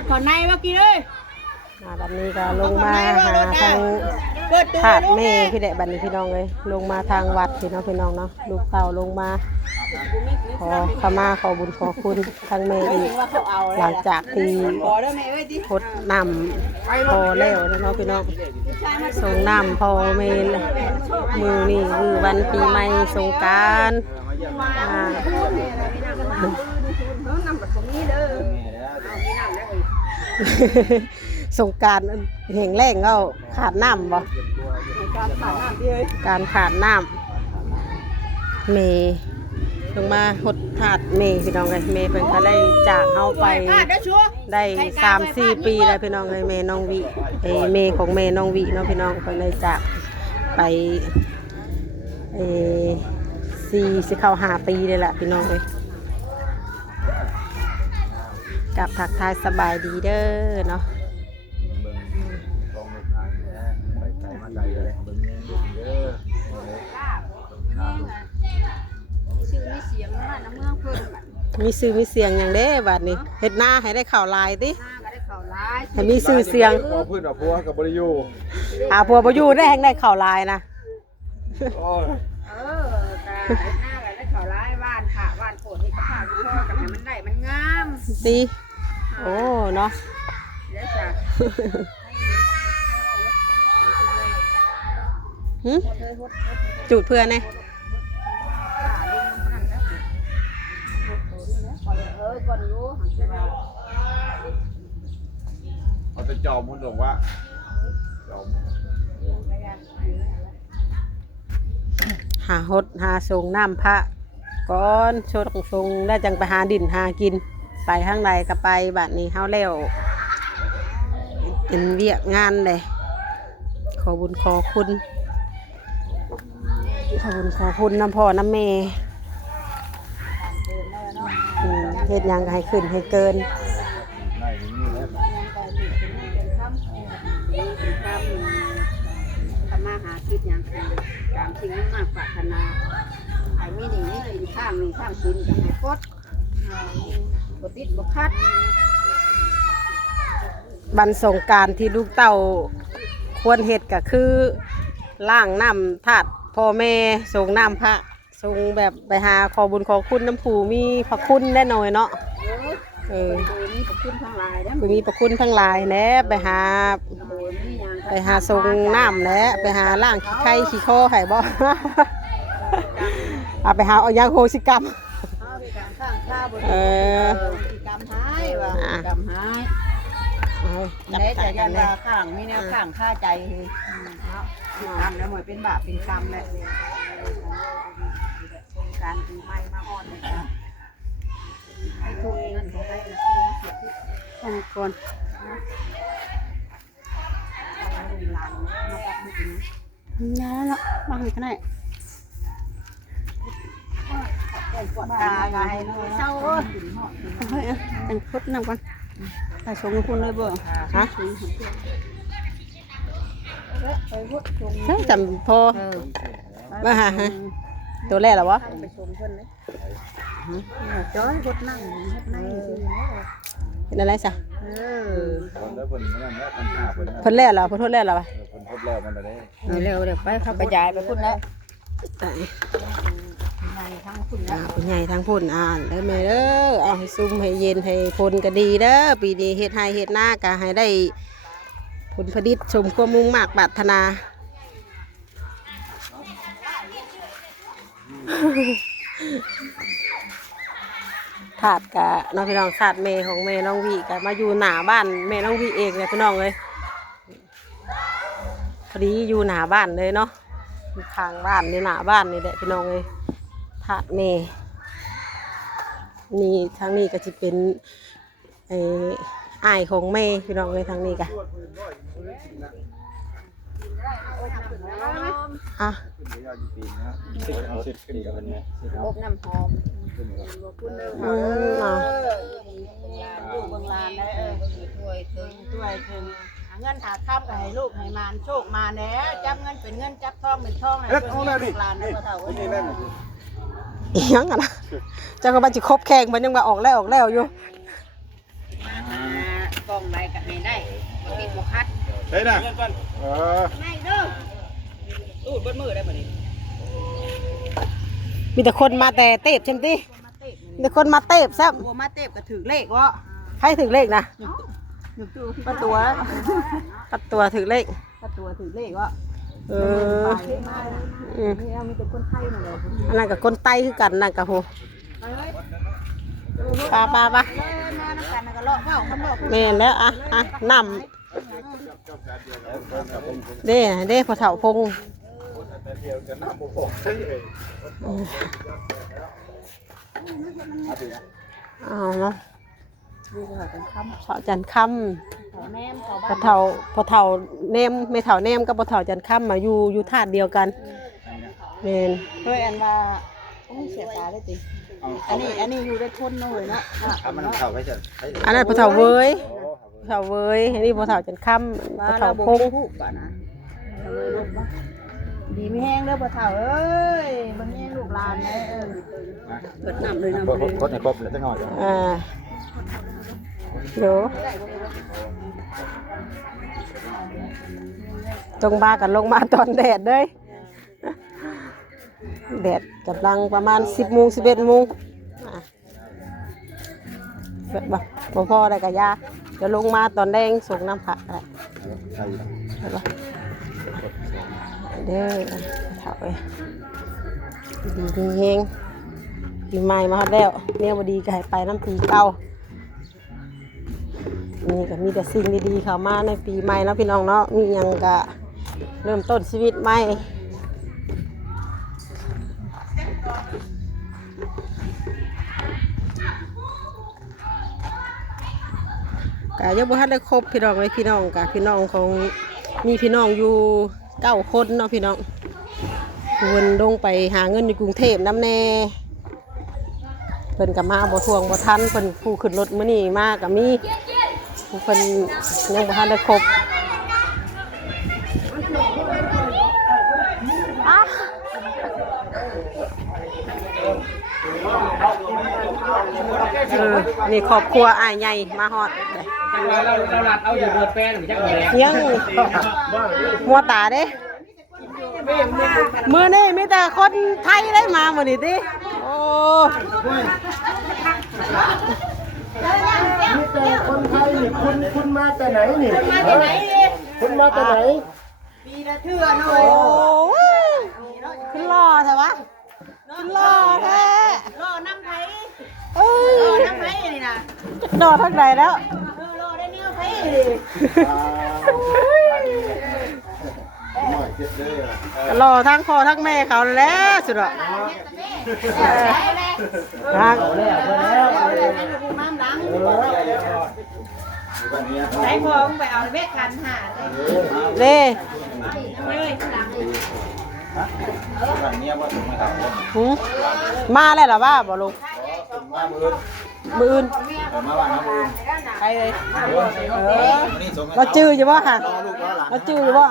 ถขอในว่ากินเลยบัดนี้ก็ลงมาหาทางถาดแม่พี่แดะบัดนี้พี่น้องเลยลงมาทางวัดพี่น้องเนาะลูกเต่าลงมาขอขมาขอบุญขอคุณทางแม่อีกหลังจากที่พดน้ำพอแล้วเนาะพี่น้องส่งน้ำพอเมนมือนี่คือวันปีใหม่สงกรานต์สงกรานต์แห่งแรงก็ขาดน้ำบ่การขาดน้ำเมลงมาหดถาดเมพี่น้องเลยเมเพิ่งก็ได้จากเฮาไปได้3-4 ปีแล้วพี่น้องเลยเมน้องวิเมของเมน้องวิเนาะพี่น้องเพิ่งได้จากไปสิเข้า5 ปีเลยแหละพี่น้องเลยกับทักทายสบายดีเด้อเนาะมีชื่อมีเสียงอย่างเด้บัดนี้เฮ็ดหน้าให้ได้ข่าวลายติให้มีชื่อเสียงเอาพื้นเอาพัวกับบริยูผัวบ่อยู่ได้แฮงได้ข่าวลายนะแต่ได้ข่าวร้ายบ้านค่ะบ้านโผล่ที่ข่าวพ่อกับมันได้มันงามติโอ้เนาะแล้วจ้ะจุดเพื่อนไงเอาแต่จอมมันบอกว่าจอมหาส่งน้ำพระก้อนโชดของทรงได้จังไปหาดินหากินไปข้างในก็ไปบัดนี้เฮาแล้วเป็นเวียกงานเลยขอบุญขอคุณน้ำพ่อน้ำแม่เฮ็ดยังก็ให้ขึ้นให้เกินทำมาหาคิดอย่างตามสิ่งนั้นมากปรารถนาไอ้มีอย่างนี้เลยข้างหนึ่งข้างคืนกับไอ้กดบติดบคัดบรรสงกรานต์ที่ลูกเต่าควรเฮ็ดก็คือล้างน้ำธาตุพ่อแม่ส่งน้ำพระส่งแบบไปหาขอบุญขอคุณน้ำผูมีพระคุณได้หน่อยเนาะมีพระคุณทั้งหลายนะมีพระคุณทั้งหลายแหละไปหาส่งน้ำแล้วไปหาล้างขี้ไข่ขี้ข้อให้บ่เอาไปหาเอายาโคสิกรรมกรรมหายว่ะกรรมหายจับใจกันเลยข้างมีแนวข้างฆ่าใจเลยกรรมแล้วเหมือนเป็นบาปเป็นกรรมแหละการปีใหม่มาอ่อนเลยครับให้ทุกเงินเขาได้องค์กรน้าเนาะบางทีก็ได้ตาไงเศร้าเฮ้ยเป็นพุทธนำก่อนไปชงคุณเลยบ่ฮะใช่จำพอว่าฮะตัวแรกหรอวะไปชมเพื่อนเลยจ้อยพุทธนั่งเป็นอะไรซะเพิ่นแล้วเหรอเพิ่นทดแล้วเหรอวะเพิ่นทดแล้วมันได้เร็วเดี๋ยวไปเข้าไปย้ายไปพุ่นแล้วผู้ใหญ่ทั้งพุ่นเด้อแม่เด้อเอาให้ซุ่มให้เย็นให้พลก็ดีเด้อปีนี้เฮ็ดให้เฮ็ดหน้าก็ให้ได้ผลผลิตสมความมุ่งมากปรารถนาถาดกะน้องพี่น้องถาดเมของเมน้องวีกะมาอยู่หน้าบ้านเมน้องวีเองเลยพี่น้องเลยพอดีอยู่หน้าบ้านเลยเนาะข้างบ้านในหน้าบ้านนี่แหละพี่น้องเลยถาดเมนี่ทางนี้ก็จะเป็นอ้ายของเมพี่น้องเลยทางนี้กะอบน้ำหอมคุณเลยลูกเบื้องลานได้ช่วยถึงเงินหาข้ามกับให้ลูกให้มานโชคมาแน่จับเงินเป็นเงินจับทองเป็นทองนะเบื้องลานได้ก็เท่ากันยังอ่ะนะเจ้าก็มาจิครบแข่งมันยังมาออกแล้วอยู่กอง องไรก็ให้ได้บ่ติดบ่คัด เฮ้ยน่ะไม่เด้อตู้เบิดมือได้บ่นี่ มีแต่คนมาแต่เตบใช่ไหมติมีแต่คนมาเตบซ้ บัวมาเต็บก็ถือเลขวะ ำให้ถึงเลขนะ ประตัว ปัดตัวถึงเลข ประตัวถือเลขวะ เอออืม นี่มีแต่คนไทยมาเลย อันนั้นกับคนไต้คือกันนั่นกับโหปลามาน้ำกันก็เลาะเว้าคำบอก แม่นแล้วน้ำเด้พอเฒ่าพงเอาเนาะเฒ่าจันค่ำพอเฒ่าเนมไม่เฒ่าเนมกับพอเฒ่าจันค่ำมาอยู่ธาตุเดียวกันแม่น เฮ้ยอันว่าเสียตาได้จริงอันนี้อยู่ได้ทนหน่อยเนาะ มันเข่าไปเฉย อันนั้นพอเฒ่าเว้ยพอเฒ่าเว้ยอันนี้พอเฒ่าจันค่ำพอเฒ่าพง ดีไม่แห้งเด้อพ่อเฒ่าเอ้ยบางแห้งลูกหลานเลยเกิดน้ำเลยน้ำเลย คนในครบเลยจะหน่อย เดี๋ยวจงมากันลงมาตอนแดดเลยแดดกำลังประมาณ10 โมง 11 โมงแบบบ่พอได้กับยาจะลงมาตอนแดงส่งน้ำผักอะไรเห็นปะเด้อเถาเอ้ยดีเฮงปีใหม่มาแล้วเนี่ยบดีก็ให้ไปน้ำปีเก่านี่ก็มีแต่สิ่งดีๆเข้ามาในปีใหม่แล้วพี่น้องเนาะมียังก็เริ่มต้นชีวิตใหม่กะยังบ่ทันได้ครบพี่น้องเลยพี่น้องกะพี่น้องของมีพี่น้องอยู่9 คนเนาะพี่น้องเพิ่นลงไปหาเงินในกรุงเทพน้ำแน่เพิ่นก็มาบ่ทวงบ่ทันเพิ่นผู้ขึ้นรถมื้อนี้มาก็มีผู้เพิ่นยังบ่ทันได้ครบนี่ครอบครัวอ้ายใหญ่มาฮอดเราลัดเอาอยู่เบิดแป้งจังเลย ยังมัวตาเด้มื้อนี้มีแต่คนไทยได้มามื้อนี้ติโอ้มีแต่คนไทยนี่คุณมาแต่ไหนนี่คุณมาแต่ไหน ปีละเทื่อเนาะ โอ้ยขึ้นรอใช่ปะขึ้นรอแท้ รอน้ำไผ เอ้ย รอน้ำไผนี่นะ จะรอทั้งไหนแล้ว รอได้เนี่ยไผ รอทั้งพ่อทั้งแม่เขาแล้วสุดอ่ะทาง ใช้พอไปเอาเวทกันหาเลย เล่ หืมมาแล้วเหรอว่าบ่ลูกมืออื่นไปเลยเราจื้ออยู่บ่ค่ะเราจื้ออยู่บ่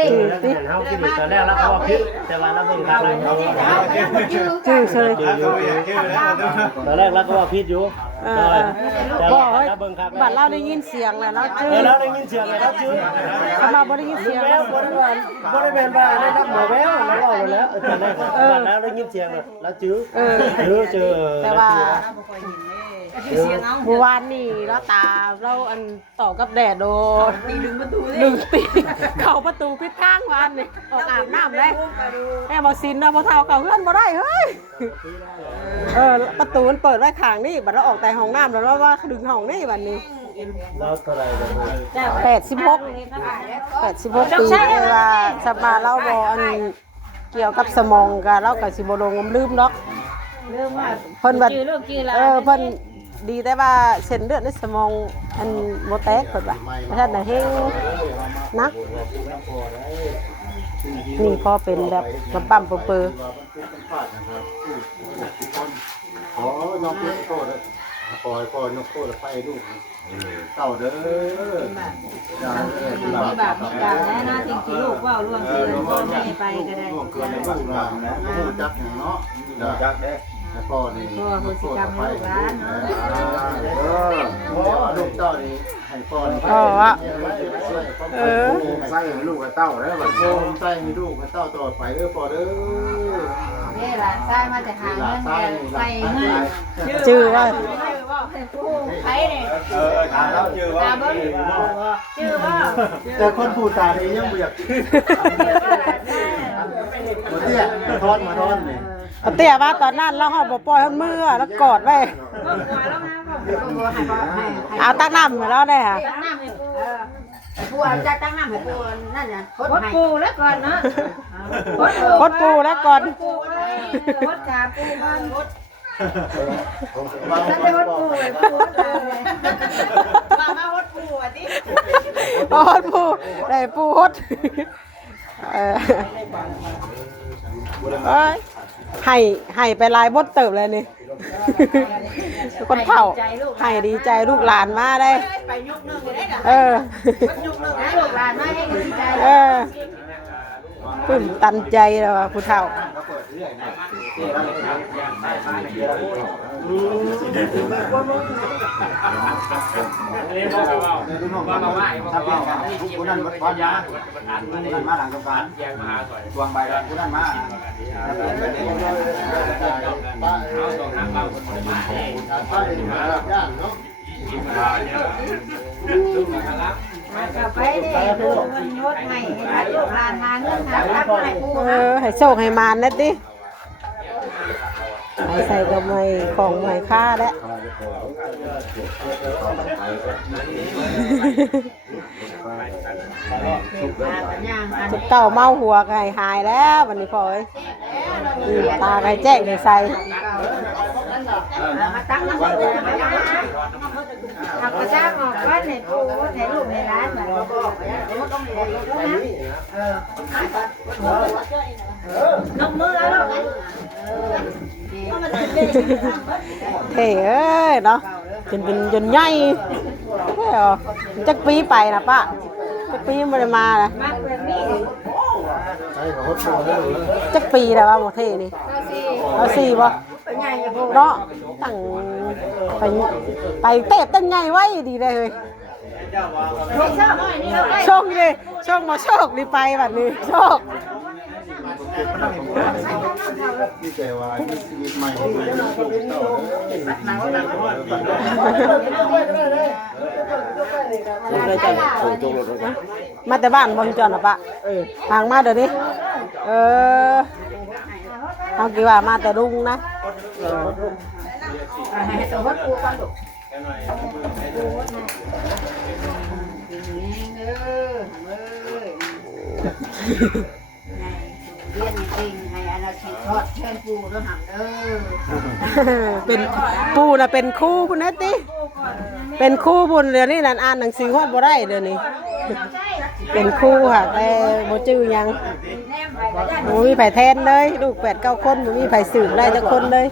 จื้อติ เขาคิดอยู่ตอนแรกแล้วเขาว่าพิษแต่ว่าเราเพิ่งทำอะไรเขา จื้อเฉย ตอนแรกแล้วก็ว่าพิษอยู่แต่ บ่ ว่า เฮ้ย เราเบิ่งครับ บัดเราได้ยินเสียงแล้วเราจื้อ เราได้ยินเสียงเลยครับจื้อ เขามาบ่ได้ยินเสียง แววบ่ได้เป็นว่าได้รับหมอแววเราเล่าแล้วตอนแรกแล้วได้ยินเสียงแล้วจื้อเจอ แต่ว่าเมื่อวานนี่เราตาเราอันต่อกับแดดโดดึงตีเข้าประตูพิษทางวานนี่ออกอาบน้ำได้แม่บอกสินนะพอเท่าเก่าเพื่อนบ่ได้เฮ้ยประตูมันเปิดไว้ข้างนี่บัดเราออกแต่ห้องน้ำแล้วเราว่าดึงห้องนี่บัดนี้ แล้วเท่าไหร่กัน86ปีว่าสมาเราบ่อันเกี่ยวกับสมองกับเรากับสิบ่ลงลืมเนาะเพิ่นว่าเพิ่นดีแต่ว่าเส้นเลือดในสมองอันบ่แตกเพิ่นว่าเพราะฉะนั้นน่ะเฮงนักนี่พอเป็นแบบปั๊มๆเปื้อ ขอน้องเพื่อนโตแล้วขอน้องโตแล้วไปลูกเต่าเด้ออย่ามีบาปมีกรรมแน่นะสิ่งที่ลูกว่าล่วงเกินพ่อแม่ไปก็ได้ล่วงเกินในลูกหลานนะผู้จักอย่างเนาะจักเด้แล้วก็นี่พ่อผู้สิกรรมลูกหลานลู นี่ให้พ่อนี่ อ๋อเออ ใส่ให้ลูกให้เต้าแล้วบัดโยมใส่ให้ลูกให้เต้าตลอดไปเด้อพ่อเด้อ นี่หลานชายมาแต่หาเงินไปเงิน ชื่อว่า ไผนี่ ถามแล้วชื่อว่า ชื่อว่า แต่คนผู้ตานี่ยังบ่อยากชื่อบ่เตี้ยมาทอนนี่ เอาเตี้ยว่าตอนนั้นเราหอบบ่ปล่อยเฮามือแล้วกอดไว้เอาตักน้ำให้เราได้ค่ะ ตั้งน้ำให้ปูปูจะตั้งน้ำให้ปูนั่นน่ะพดปูแล้วก่อนเนาะ พดปูแล้วก่อน พดขาปูมันฉันได้พดปูเลยพดขาเลยมาพดปูอ่ะดิ พดปูได้ปูฮดเอ้ยให้ไปลายบดเติบเลยนี่คนเฒ่าให้ดีใจลูกหลานมาได้ ไปยุกนึงได้ด่ะ เออ ยุกนึงให้ลูกหลานมาให้ดีใจ เออตื่นตันใจแล้วว่าผู้เฒ่า ผู้นั้นวัดยาผู้นั้นมาหลังสงการวางใบผู้นั้นมาไปดิปูเงินรถใหม่ให้ลูกหลานหาเงินหาทรัพย์ให้ปู ให้โชคให้มานนะติให้ใส่กับไม้ของไม้ค่าแล้วจุดเต่าเมาหัวไก่หายแล้ววันนี้พอเอ้ยตาไก่แจ้งเลยใส่ มาตั้งน้ำมันมาจ้าเอากระจ้างออกบ้านให้ปูให้ลูกให้ร้านแบบน้องมือแล้วลูก เท่เอ้ยเนาะจนใหญ่จักปีไปนะป้าจักปีไม่ได้มาเลย มาแบบนี้ จักปีแล้วว่าหมดเท่นี่เอาสี่บ่ เป็นไงอย่าพูด เนาะตั้งไปเตะตั้งใหญ่ไว้ดีเลย ไม่ชอบนี่เราไป โชคดีโชคมาโชคดีไปแบบนี้โชค ที่แต่ว่าชีวิตใหม่ มาแต่บ้านบอลจอนหรอปะทางมาเดี๋ยวนี้เอากี่ว่ามาแต่ลุงนะ ให้ตัววัดปูก่อนลูกเรียนจริงให้อนาคตทอดแทนปูแล้วหังเป็นปูน่ะเป็นครูพุ่นนะติเป็นครูพุ่นเดี๋ยวนี้นั่นอ่านหนังสือฮอดบ่ได้เดี๋ยวนี้เป็นครูค่ะแต่บ่จื้อหยังบ่มีไผแทนเลยลูก8 9คนบ่มีไผสืบได้จักคนเลย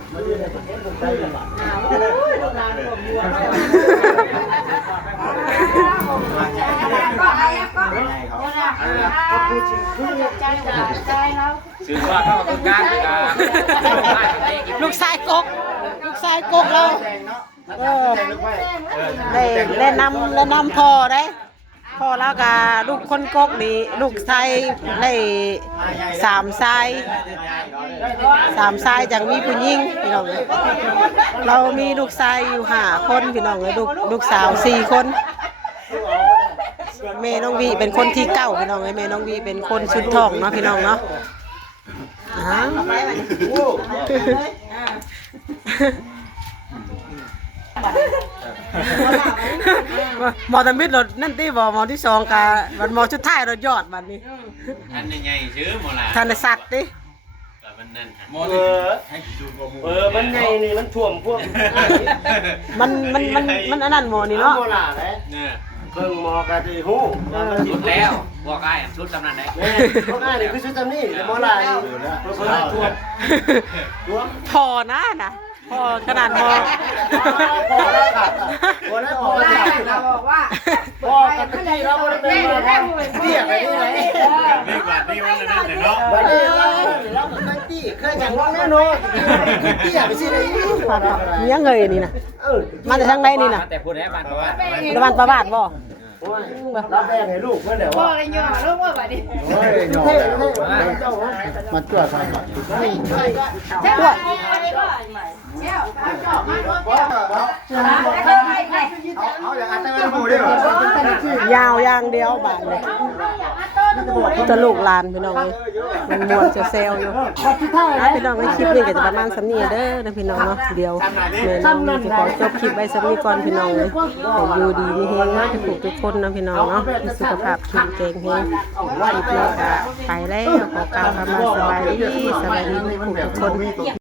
ซื้อว่าเข้ากับการไปกัน ลูกชายกกเราได้แนะนำพ่อได้พ่อแล้วก็ลูกคนกกนี่ลูกชายได้3ชายจังมีผู้หญิงพี่น้องเรามีลูกชายอยู่5คนพี่น้องเลยลูกสาว4คนแม่น้องวีเป็นคนที่9พี่น้องเลยแม่น้องวีเป็นคนชุดทองเนาะพี่น้องเนาะหมอตำบิดรถนั่นที่บอกหมอที่2กับวันหมอชุดท้ายรถยอดบัดนี้ อันนี้ไงชื่อโมลา ท่านสัตว์ดิ แบบมันนั่น มันไงนี่มันท่วมพวก มันอันนั้นหมอนี่เนาะ โมล่าเลย เนี่ย เพิ่งมอกะทิฮู้ ชุดแล้วบอกไอ้ชุดจำนั้นได้ พวกอ้ายนี่คือชุดจำนี่แต่โมล่านี่เพิ่งท่วม พอนะพอขนาดพอ พอแล้วค่ะพอแล้วพอแล้ว เราบอกว่า พอกับที่เราไม่ได้เป็นเตี้ยไปที่ไหน นี่กว่านี่มันนั่นเลยเนาะ วันนี้เราไม่ตี้เคยอย่างว่าแน่นอนเตี้ยไปที่ไหน ยังเงยนี่นะ เอา มาจากทางไหนนี่น่ะ แต่พูดได้บ้านว่า ตะวันประบาทบ่ รับแบ่งให้ลูกเพื่อนเดี๋ยว พ่อ ว่า เลยย่อลูกว่าบัดนี้ โอ้ยหน่อยมันตัวใส่ก่อน ตัว เอาอย่างอันนั้นมูได้เหรอย าวอย่างเดียวบาทเลยจะลูกหลานพี่น้องเอ้ยมันม่วนจะแซวอยู่พี่น้องในคลิปนี้ก็จะประมาณสำนีเด้อนะพี่น้องเนาะเดี๋ยวแม่น้องมีขอจบคลิปไว้สำนีก่อนพี่น้องเลยให้อยู่ดีมีเฮงนะทุกคนนะพี่น้องเนาะมีสุขภาพแข็งแรงเฮงคลิปนี้ก็ไปแล้วขอกล่าวคำว่าสบายดีทุกคน